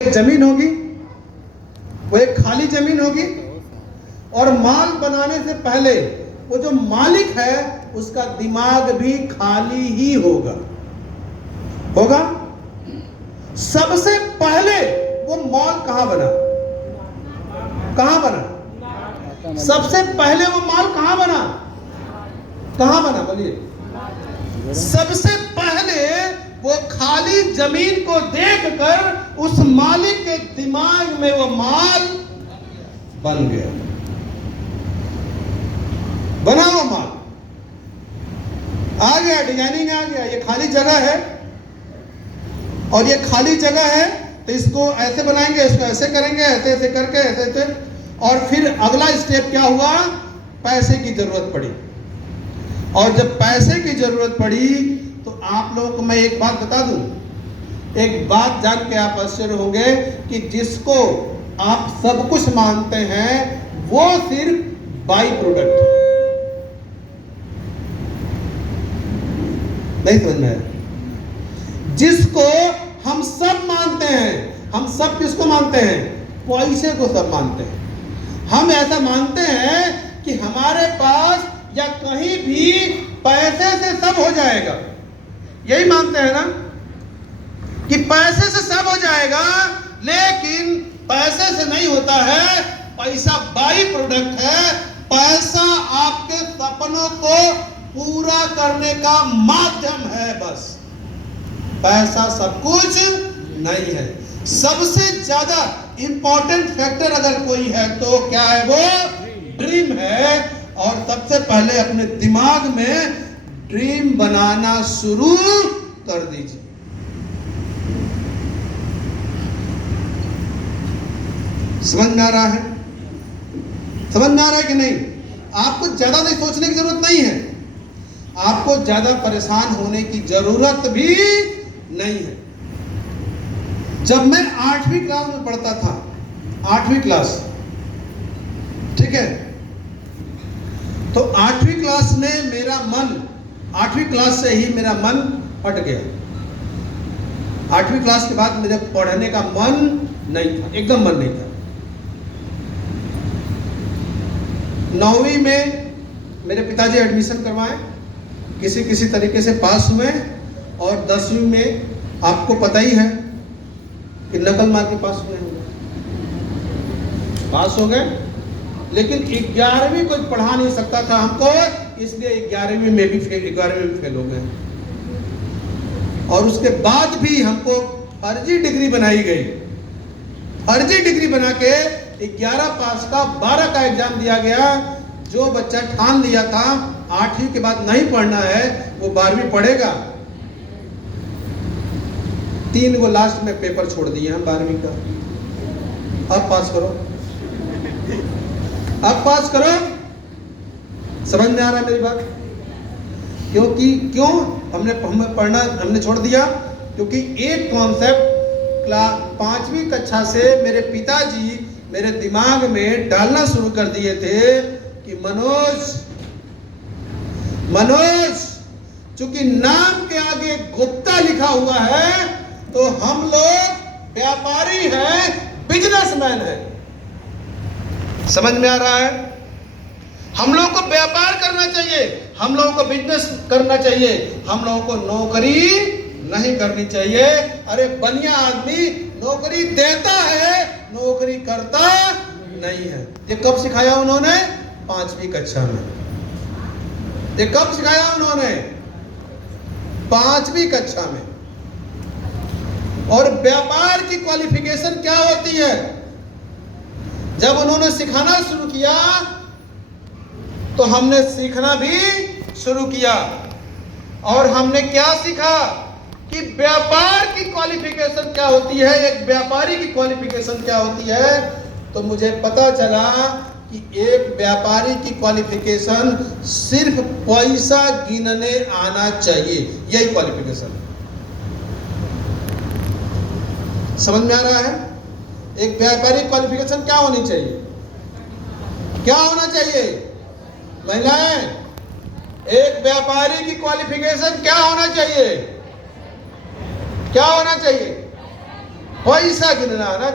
जमीन होगी, वो एक खाली जमीन होगी और माल बनाने से पहले वो जो मालिक है उसका दिमाग भी खाली ही होगा। सबसे पहले वो मॉल कहां बना? सबसे पहले वो माल कहां बना? बोलिए। सबसे पहले वो खाली जमीन को देखकर उस मालिक के दिमाग में वो माल बन गया, बना वो माल आ गया, डिजाइनिंग आ गया। ये खाली जगह है और ये खाली जगह है तो इसको ऐसे बनाएंगे, इसको ऐसे करेंगे, ऐसे ऐसे करके ऐसे। और फिर अगला स्टेप क्या हुआ? पैसे की जरूरत पड़ी। और जब पैसे की जरूरत पड़ी तो आप लोगों को मैं एक बात बता दूं, एक बात जान के आप आश्चर्य होंगे कि जिसको आप सब कुछ मानते हैं वो सिर्फ बाई प्रोडक्ट है। नहीं समझ में आया? जिसको हम सब मानते हैं, हम सब किसको मानते हैं? पैसे को सब मानते हैं। हम ऐसा मानते हैं कि हमारे पास या कहीं भी पैसे से सब हो जाएगा। यही मानते हैं ना कि पैसे से सब हो जाएगा, लेकिन पैसे से नहीं होता है। पैसा बाई प्रोडक्ट है। पैसा आपके सपनों को पूरा करने का माध्यम है, बस। पैसा सब कुछ नहीं है। सबसे ज्यादा इंपॉर्टेंट फैक्टर अगर कोई है तो क्या है? वो ड्रीम है। और सबसे पहले अपने दिमाग में ड्रीम बनाना शुरू कर दीजिए। समझ में आ रहा है? समझ में आ रहा है कि नहीं? आपको ज्यादा नहीं सोचने की जरूरत नहीं है, आपको ज्यादा परेशान होने की जरूरत भी नहीं है। जब मैं 8वीं क्लास में पढ़ता था, 8वीं क्लास, ठीक है, तो 8वीं क्लास में मेरा मन, 8वीं क्लास से ही मेरा मन हट गया। 8वीं क्लास के बाद मेरे पढ़ने का मन नहीं था, एकदम मन नहीं था। 9वीं में मेरे पिताजी एडमिशन करवाए, किसी तरीके से पास हुए। और 10वीं में आपको पता ही है कि नकल मार के पास हो गए। लेकिन 11वीं कोई पढ़ा नहीं सकता था हमको, इसलिए 11वीं में भी फेल हो गए। और उसके बाद भी हमको फर्जी डिग्री बनाई गई। फर्जी डिग्री बना के 11 पास का 12 का एग्जाम दिया गया। जो बच्चा ठान लिया था 8वीं के बाद नहीं पढ़ना है वो 12वीं पढ़ेगा। 3 को लास्ट में पेपर छोड़ दिए हम 12वीं का। अब पास करो, अब पास करो। समझ में आ रहा है मेरी बात? क्यों हमें पढ़ना हमने छोड़ दिया? क्योंकि एक कॉन्सेप्ट 5वीं कक्षा से मेरे पिताजी मेरे दिमाग में डालना शुरू कर दिए थे कि मनोज, चूंकि नाम के आगे गुप्ता लिखा हुआ है तो हम लोग व्यापारी हैं, बिजनेसमैन हैं। समझ में आ रहा है? हम लोगों को व्यापार करना चाहिए, हम लोगों को बिजनेस करना चाहिए, हम लोगों को नौकरी नहीं करनी चाहिए। अरे बनिया आदमी नौकरी देता है, नौकरी करता नहीं है। ये कब सिखाया उन्होंने? 5वीं कक्षा में। ये कब सिखाया उन्होंने? 5वीं कक्षा में। और व्यापार की क्वालिफिकेशन क्या होती है? जब उन्होंने सिखाना शुरू किया तो हमने सीखना भी शुरू किया। और हमने क्या सीखा कि व्यापार की क्वालिफिकेशन क्या होती है, एक व्यापारी की क्वालिफिकेशन क्या होती है। तो मुझे पता चला कि एक व्यापारी की क्वालिफिकेशन सिर्फ पैसा गिनने आना चाहिए, यही क्वालिफिकेशन। समझ में आ रहा है? एक व्यापारी क्वालिफिकेशन क्या होनी चाहिए? क्या होना चाहिए महिलाएं? एक व्यापारी की क्वालिफिकेशन क्या होना चाहिए? क्या होना चाहिए? पैसा गिनना ना